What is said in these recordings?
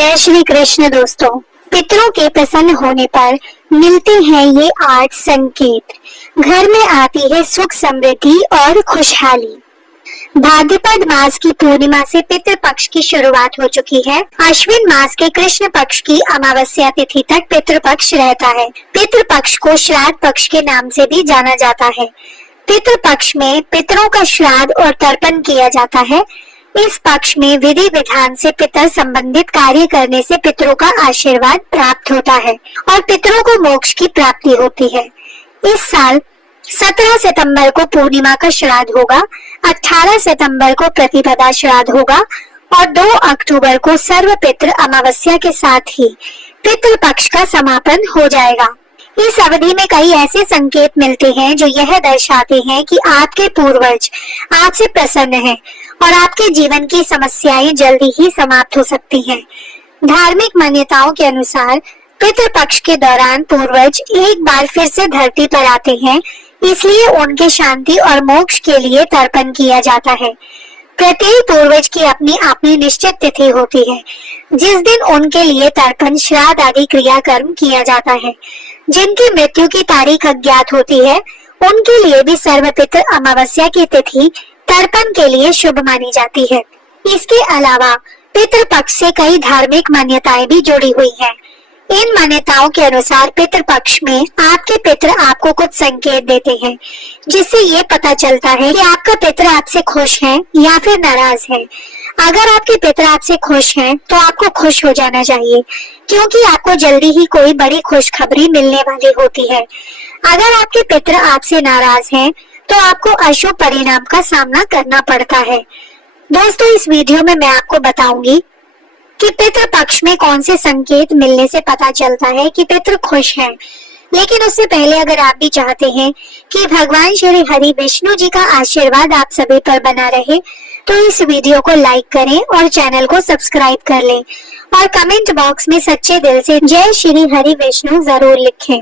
जय श्री कृष्ण दोस्तों। पितरों के प्रसन्न होने पर मिलते हैं ये 8 संकेत। घर में आती है सुख समृद्धि और खुशहाली। भाद्रपद मास की पूर्णिमा से पितृ पक्ष की शुरुआत हो चुकी है। अश्विन मास के कृष्ण पक्ष की अमावस्या तिथि तक पितृ पक्ष रहता है। पितृ पक्ष को श्राद्ध पक्ष के नाम से भी जाना जाता है। पितृ पक्ष में पितरों का श्राद्ध और तर्पण किया जाता है। इस पक्ष में विधि विधान से पितर संबंधित कार्य करने से पितरों का आशीर्वाद प्राप्त होता है और पितरों को मोक्ष की प्राप्ति होती है। इस साल 17 सितंबर को पूर्णिमा का श्राद्ध होगा, 18 सितंबर को प्रतिपदा श्राद्ध होगा और 2 अक्टूबर को सर्व पितृ अमावस्या के साथ ही पितृ पक्ष का समापन हो जाएगा। इस अवधि में कई ऐसे संकेत मिलते हैं जो यह दर्शाते हैं कि आपके पूर्वज आपसे प्रसन्न हैं और आपके जीवन की समस्याएं जल्दी ही समाप्त हो सकती हैं। धार्मिक मान्यताओं के अनुसार पितृ पक्ष के दौरान पूर्वज एक बार फिर से धरती पर आते हैं, इसलिए उनके शांति और मोक्ष के लिए तर्पण किया जाता है। प्रत्येक पूर्वज की अपनी अपनी निश्चित तिथि होती है जिस दिन उनके लिए तर्पण, श्राद्ध आदि क्रियाकर्म किया जाता है। जिनकी मृत्यु की तारीख अज्ञात होती है उनके लिए भी सर्वपितृ अमावस्या की तिथि तर्पण के लिए शुभ मानी जाती है। इसके अलावा पितृ पक्ष से कई धार्मिक मान्यताएं भी जुड़ी हुई हैं। इन मान्यताओं के अनुसार पितृ पक्ष में आपके पितृ आपको कुछ संकेत देते हैं जिससे ये पता चलता है कि आपका पितृ आपसे खुश है या फिर नाराज है। अगर आपके पितृ आपसे खुश हैं तो आपको खुश हो जाना चाहिए क्योंकि आपको जल्दी ही कोई बड़ी खुशखबरी मिलने वाली होती है। अगर आपके पितृ आपसे नाराज हैं तो आपको अशुभ परिणाम का सामना करना पड़ता है। दोस्तों, इस वीडियो में मैं आपको बताऊंगी कि पितृ पक्ष में कौन से संकेत मिलने से पता चलता है कि पितृ खुश हैं। लेकिन उससे पहले अगर आप भी चाहते हैं कि भगवान श्री हरि विष्णु जी का आशीर्वाद आप सभी पर बना रहे तो इस वीडियो को लाइक करें और चैनल को सब्सक्राइब कर लें और कमेंट बॉक्स में सच्चे दिल से जय श्री हरि विष्णु जरूर लिखें।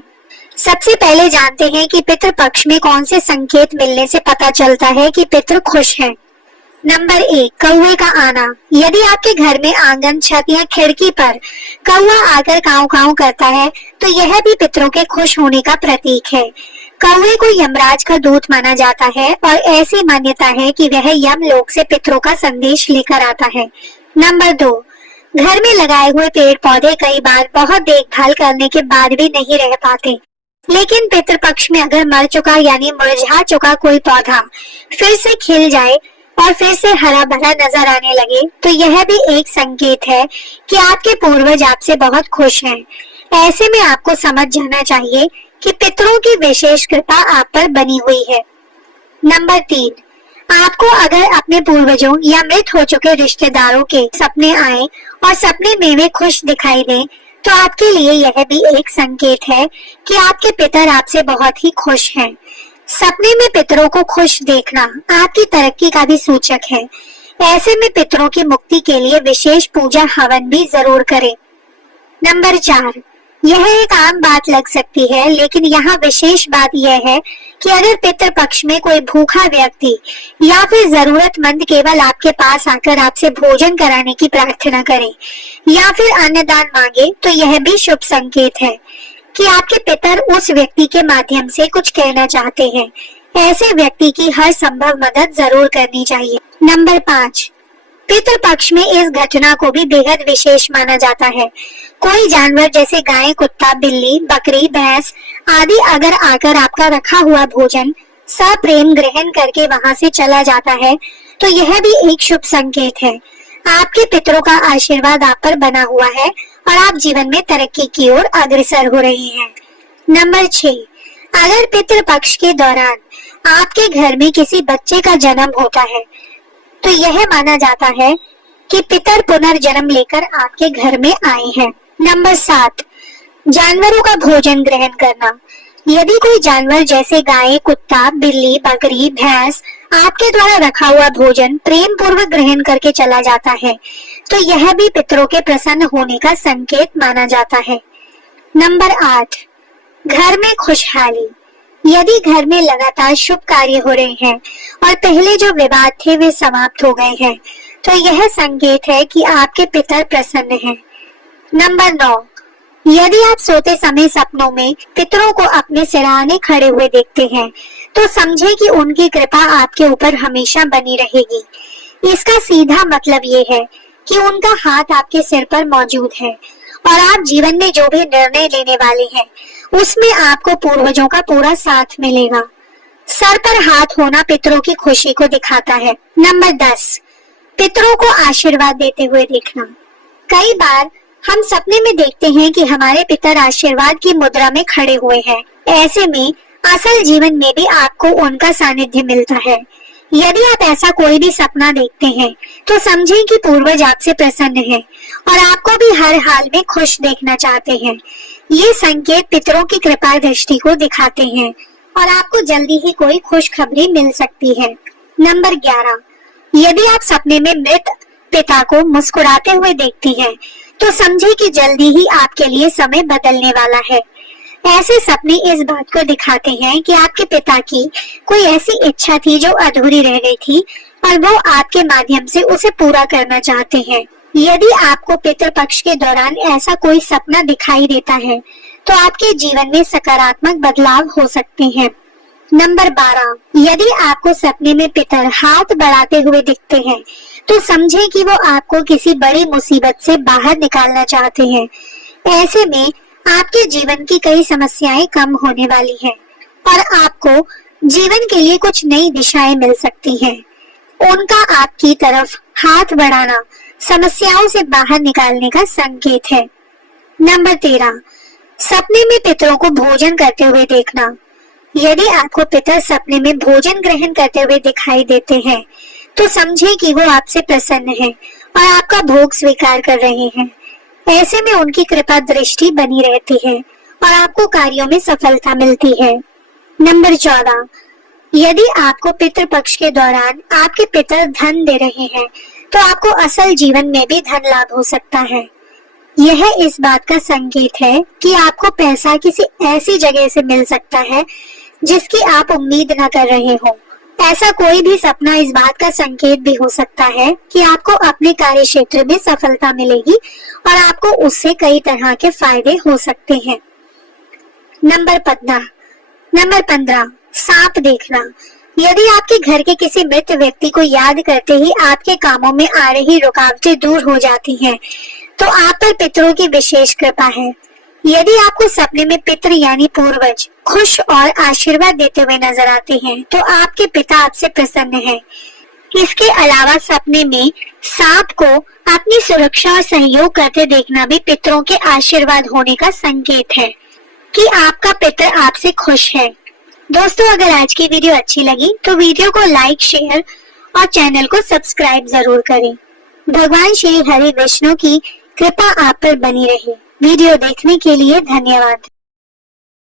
सबसे पहले जानते हैं कि पितृ पक्ष में कौन से संकेत मिलने से पता चलता है कि पितृ खुश हैं। नंबर 1, कौवे का आना। यदि आपके घर में आंगन, छत या खिड़की पर कौवा आकर काऊ काऊ करता है तो यह भी पितरों के खुश होने का प्रतीक है। कौवे को यमराज का दूत माना जाता है और ऐसी मान्यता है कि वह यमलोक से पितरों का संदेश लेकर आता है। नंबर 2, घर में लगाए हुए पेड़ पौधे कई बार बहुत देखभाल करने के बाद भी नहीं रह पाते, लेकिन पितृ पक्ष में अगर मर चुका यानी मुरझा चुका कोई पौधा फिर से खिल जाए और फिर से हरा भरा नजर आने लगे तो यह भी एक संकेत है कि आपके पूर्वज आपसे बहुत खुश हैं। ऐसे में आपको समझ जाना चाहिए कि पितरों की विशेष कृपा आप पर बनी हुई है। नंबर 3, आपको अगर अपने पूर्वजों या मृत हो चुके रिश्तेदारों के सपने आए और सपने में वे खुश दिखाई दें तो आपके लिए यह भी एक संकेत है कि आपके पितर आपसे बहुत ही खुश हैं। सपने में पितरों को खुश देखना आपकी तरक्की का भी सूचक है। ऐसे में पितरों की मुक्ति के लिए विशेष पूजा हवन भी जरूर करें। नंबर 4, यह एक आम बात लग सकती है लेकिन यहाँ विशेष बात यह है कि अगर पितृ पक्ष में कोई भूखा व्यक्ति या फिर जरूरतमंद केवल आपके पास आकर आपसे भोजन कराने की प्रार्थना करे या फिर अन्नदान मांगे तो यह भी शुभ संकेत है कि आपके पितर उस व्यक्ति के माध्यम से कुछ कहना चाहते हैं। ऐसे व्यक्ति की हर संभव मदद जरूर करनी चाहिए। नंबर 5, पितृ पक्ष में इस घटना को भी बेहद विशेष माना जाता है। कोई जानवर जैसे गाय, कुत्ता, बिल्ली, बकरी, भैंस आदि अगर आकर आपका रखा हुआ भोजन सप्रेम ग्रहण करके वहां से चला जाता है तो यह भी एक शुभ संकेत है। आपके पितरों का आशीर्वाद आप पर बना हुआ है और आप जीवन में तरक्की की ओर अग्रसर हो रही हैं। नंबर 6, अगर पितृ पक्ष के दौरान आपके घर में किसी बच्चे का जन्म होता है तो यह माना जाता है कि पितर पुनर्जन्म लेकर आपके घर में आए हैं। नंबर 7, जानवरों का भोजन ग्रहण करना। यदि कोई जानवर जैसे गाय, कुत्ता, बिल्ली, बकरी, भैंस आपके द्वारा रखा हुआ भोजन प्रेम पूर्वक ग्रहण करके चला जाता है तो यह भी पितरों के प्रसन्न होने का संकेत माना जाता है। नंबर 8, घर में खुशहाली। यदि घर में लगातार शुभ कार्य हो रहे हैं और पहले जो विवाद थे वे समाप्त हो गए हैं तो यह संकेत है कि आपके पितर प्रसन्न हैं। नंबर 9, यदि आप सोते समय सपनों में पितरों को अपने सिरहाने खड़े हुए देखते हैं, तो समझे कि उनकी कृपा आपके ऊपर हमेशा बनी रहेगी। इसका सीधा मतलब ये है कि उनका हाथ आपके सिर पर मौजूद है और आप जीवन में जो भी निर्णय लेने वाले हैं, उसमें आपको पूर्वजों का पूरा साथ मिलेगा। सर पर हाथ होना पितरों की खुशी को दिखाता है। नंबर 10, पितरों को आशीर्वाद देते हुए देखना। कई बार हम सपने में देखते हैं कि हमारे पितर आशीर्वाद की मुद्रा में खड़े हुए हैं। ऐसे में असल जीवन में भी आपको उनका सानिध्य मिलता है। यदि आप ऐसा कोई भी सपना देखते हैं, तो समझें कि पूर्वज आपसे प्रसन्न हैं और आपको भी हर हाल में खुश देखना चाहते हैं। ये संकेत पितरों की कृपा दृष्टि को दिखाते हैं और आपको जल्दी ही कोई खुशखबरी मिल सकती है। नंबर 11, यदि आप सपने में मृत पिता को मुस्कुराते हुए देखती हैं, तो समझे कि जल्दी ही आपके लिए समय बदलने वाला है। ऐसे सपने इस बात को दिखाते हैं कि आपके पिता की कोई ऐसी इच्छा थी जो अधूरी रह गई थी और वो आपके माध्यम से उसे पूरा करना चाहते हैं। यदि आपको पितृपक्ष के दौरान ऐसा कोई सपना दिखाई देता है, तो आपके जीवन में सकारात्मक बदलाव हो सकते हैं। नंबर 12, यदि आपको सपने में पितर हाथ बढ़ाते हुए दिखते हैं, तो समझे कि वो आपको किसी बड़ी मुसीबत से बाहर निकालना चाहते हैं। ऐसे में आपके जीवन की कई समस्याएं कम होने वाली हैं और आपको जीवन के लिए कुछ नई दिशाएं मिल सकती हैं। उनका आपकी तरफ हाथ बढ़ाना समस्याओं से बाहर निकालने का संकेत है। नंबर 13, सपने में पितरों को भोजन करते हुए देखना। यदि आपको पितर सपने में भोजन ग्रहण करते हुए दिखाई देते हैं, तो समझे कि वो आपसे प्रसन्न है और आपका भोग स्वीकार कर रहे हैं। ऐसे में उनकी कृपा दृष्टि बनी रहती है और आपको कार्यों में सफलता मिलती है। नंबर 14, यदि आपको पितृपक्ष के दौरान आपके पितर धन दे रहे हैं, तो आपको असल जीवन में भी धन लाभ हो सकता है। यह इस बात का संकेत है कि आपको पैसा किसी ऐसी जगह से मिल सकता है जिसकी आप उम्मीद न कर रहे हो। ऐसा कोई भी सपना इस बात का संकेत भी हो सकता है कि आपको अपने कार्य क्षेत्र में सफलता मिलेगी और आपको उससे कई तरह के फायदे हो सकते हैं। नंबर 15, सांप देखना। यदि आपके घर के किसी मृत व्यक्ति को याद करते ही आपके कामों में आ रही रुकावटें दूर हो जाती हैं, तो आप पर पितरों की विशेष कृपा है। यदि आपको सपने में पितर यानी पूर्वज खुश और आशीर्वाद देते हुए नजर आते हैं, तो आपके पिता आपसे प्रसन्न हैं। इसके अलावा सपने में सांप को अपनी सुरक्षा और सहयोग करते देखना भी पितरों के आशीर्वाद होने का संकेत है कि आपका पितर आपसे खुश है। दोस्तों, अगर आज की वीडियो अच्छी लगी तो वीडियो को लाइक, शेयर और चैनल को सब्सक्राइब जरूर करें। भगवान श्री हरि विष्णु की कृपा आप पर बनी रहे। वीडियो देखने के लिए धन्यवाद।